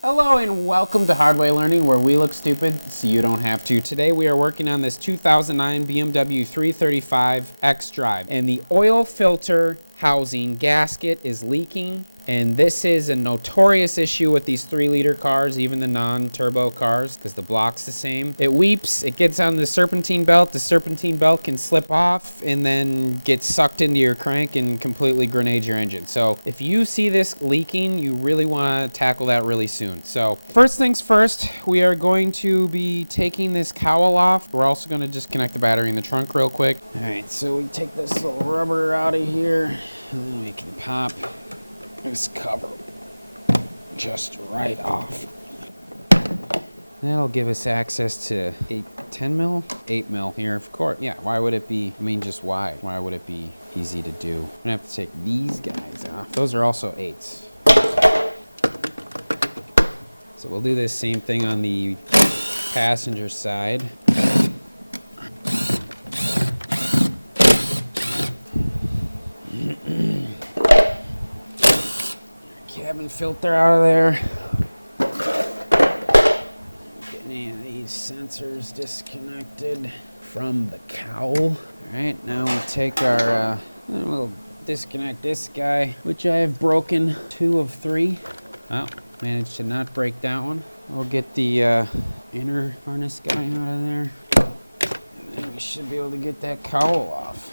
Hello and welcome to Hard Way Learning, where we look stupid so you don't have to. Today we are working on this 2009 BMW 335 X-Drive, and the oil filter housing gasket is leaking. And this is a notorious issue with these 3-liter cars, even the non-turbo cars, because the block's the same. It weeps, it gets on the serpentine belt can slip off and then get sucked into your crank and completely grenade your engine. So if you see this leaking, you really want to tackle that really soon. So first things first, we are going to be taking this cowl off. We're also going to disconnect the battery in the trunk real quick. All right, so we take this little rubber out of here, and then we can pop this cover just right off. That'll give us access to 10 mil, 8 mil here, of course. Yeah, why would it be, just why? Why would it be easy to do? I'm gonna have to take these guys off. Those are also 8s. So we'll do this same thing on the passenger side. Cabin filter out of there. Get any of these sensors disconnected from the cowl. All right, now we'll take our, we'll disconnect this guy, which I have broken 2 of 3. Oh, managed to not break that one. We'll get the inner harness guy out of there. And then we should be able to get that cowl off.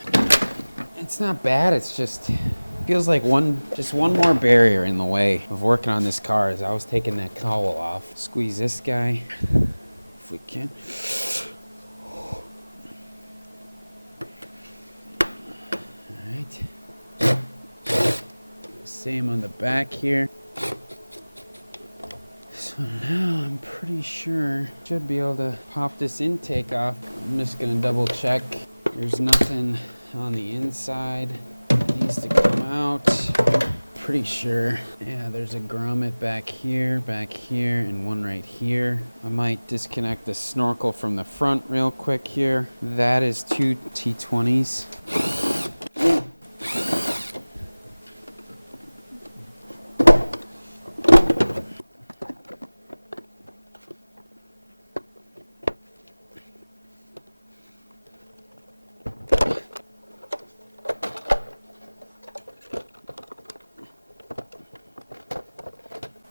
It's not bad, it's just, feels like just one more barrier in the way of working on this car as I was taking that cowl off. Squeeze this guy if we can. Alright. Same on the back here. So now I'm pretty sure I should be able to pop this intake off. I'm just gonna double check. There's nothing on the inside. Needs to come out. Pretty sure. Yeah, there's a grommet back here, and one right here. I might disconnect the snorkel from the front real quick here. That is 2 T20s.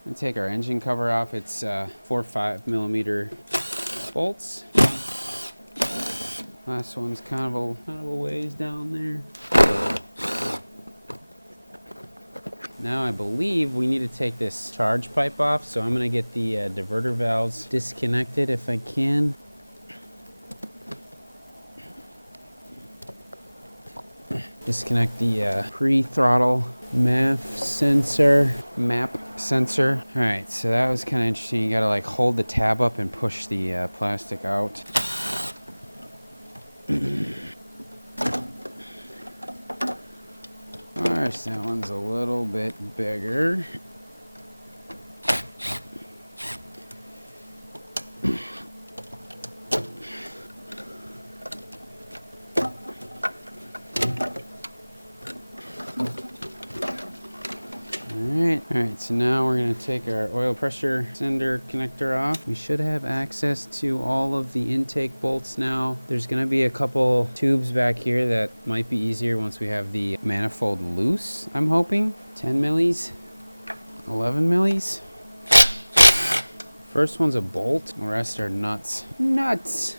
And take our engine cover off. It's 4 or 5 millimeter bolts. Last one's kind of a ways down there. Now I believe we need to take this charge pipe off, so I'm going to get the diverter valves disconnected if I can. Disconnect the pre-throttle map sensor. All right, so that was kind of interesting. You gotta like hold the tab up and push the plastic out. Alright, that one's a little bit bigger. Alright, so now we're going to take our oil pressure cylinder connector off. We should have access to all of the intake bolts now. There's going to be a couple tubes back here that might be easier once we have the manifold loose, I'm hoping. 10 millis, 11 millis. First one's a bolt, the rest are nuts. Nuts!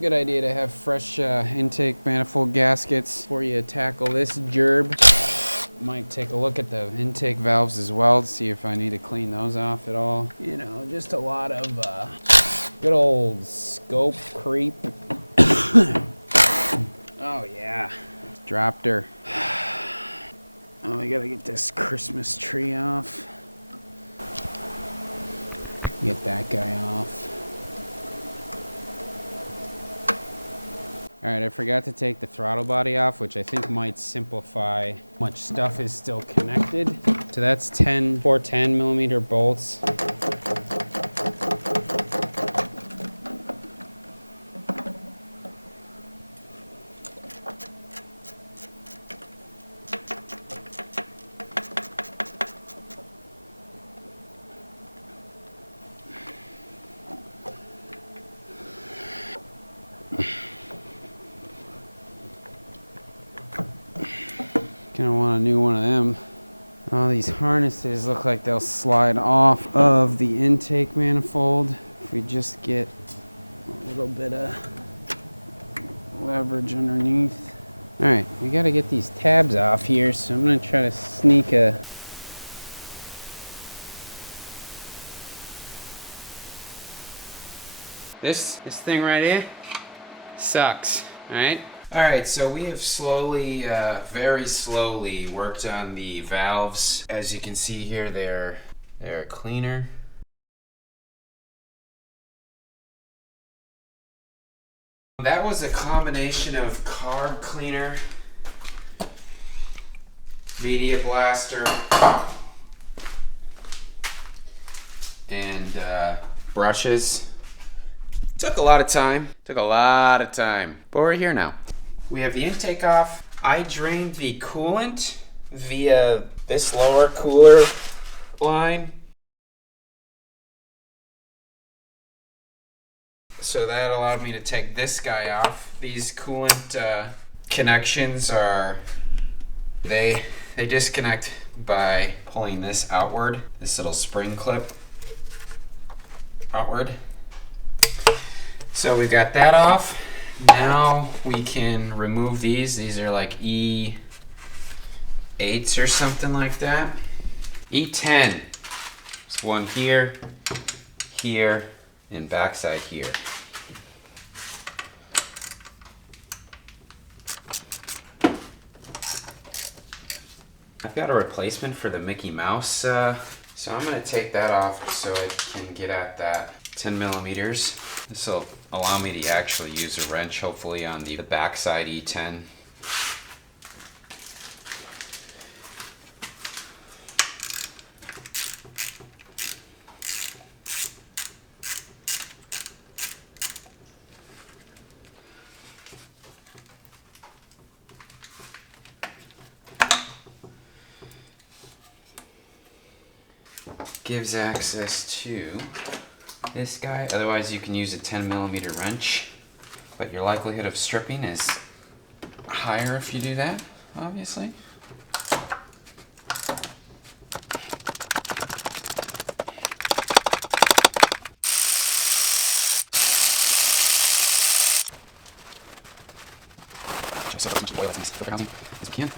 Good idea to have fresh intake manifold gaskets before you tackle this gerb. Might take a look at the intake valves as well to see if I need to clean those off at all. You know, just a lot of good old scope creep. Oh yeah, dropped her. Oh, we gotta get this Christmas tree off. Get that guy off. All right, I forgot to take the throttle body off, which I think might simplify how much stuff is still connected. So that's 4 10 millimeter bolts. want a new one of them. Oh, these harnesses look like they'll slide off of the intake manifold if we just get a little bit of leverage underneath. All right, we got to get these tabs off here, so I'm going to try to sneak a... This thing right here sucks, right? All right, so we have slowly, very slowly worked on the valves. As you can see here, they're cleaner. That was a combination of carb cleaner, media blaster, and brushes. Took a lot of time, but we're here now. We have the intake off. I drained the coolant via this lower cooler line. So that allowed me to take this guy off. These coolant connections are, they disconnect by pulling this outward, this little spring clip outward. So we've got that off. Now we can remove these. These are like E8s or something like that. E10. There's one here, here, and backside here. I've got a replacement for the Mickey Mouse, so I'm going to take that off so I can get at that 10 millimeters. This will allow me to actually use a wrench, hopefully, on the backside E10. Gives access to this guy. Otherwise you can use a 10 millimeter wrench, but your likelihood of stripping is higher if you do that, obviously. Try to soak up as much oil as in this filter housing as we can.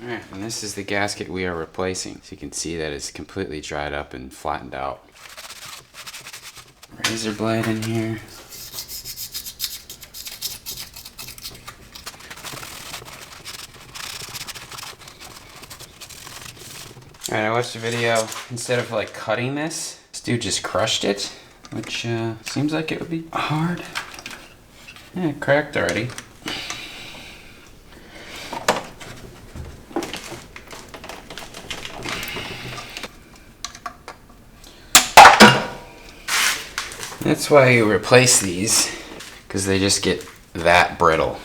Alright, and this is the gasket we are replacing. So you can see that it's completely dried up and flattened out. Razor blade in here. Alright, I watched a video. Instead of like cutting this dude just crushed it, which seems like it would be hard. Yeah, it cracked already. That's why you replace these, because they just get that brittle.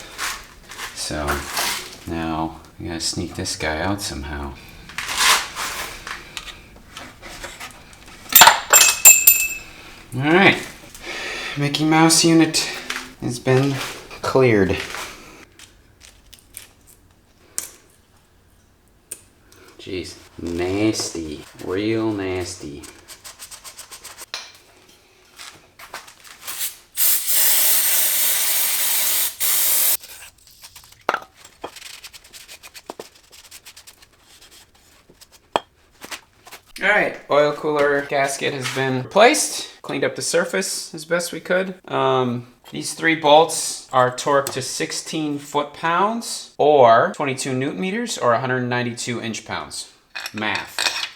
So now I gotta sneak this guy out somehow. Alright, Mickey Mouse unit has been cleared. Jeez, nasty, real nasty. Alright, oil cooler gasket has been replaced. Cleaned up the surface as best we could. These 3 bolts are torqued to 16 foot-pounds or 22 newton meters or 192 inch-pounds. Math.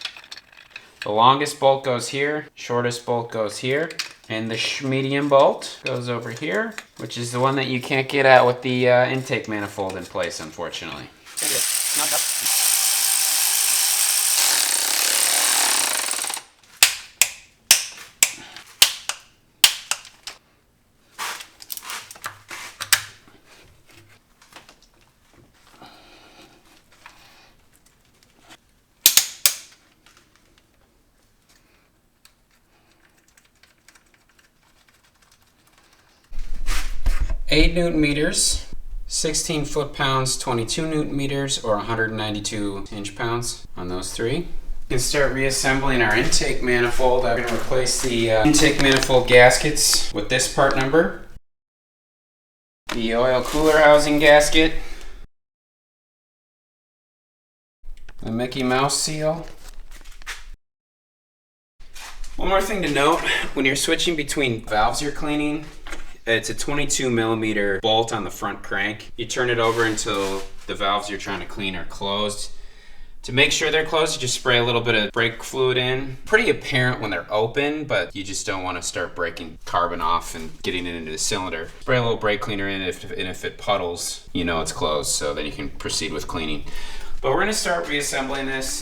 The longest bolt goes here, shortest bolt goes here, and the medium bolt goes over here, which is the one that you can't get at with the intake manifold in place, unfortunately. Eight newton meters 16 foot-pounds, 22 newton meters, or 192 inch-pounds on those three. We can start reassembling our intake manifold. I'm going to replace the intake manifold gaskets with this part number. The oil cooler housing gasket. The Mickey Mouse seal. One more thing to note, when you're switching between valves you're cleaning, it's a 22 millimeter bolt on the front crank. You turn it over until the valves you're trying to clean are closed. To make sure they're closed, you just spray a little bit of brake fluid in. Pretty apparent when they're open, but you just don't want to start breaking carbon off and getting it into the cylinder. Spray a little brake cleaner in, and if it puddles, you know it's closed, so then you can proceed with cleaning. But we're going to start reassembling this.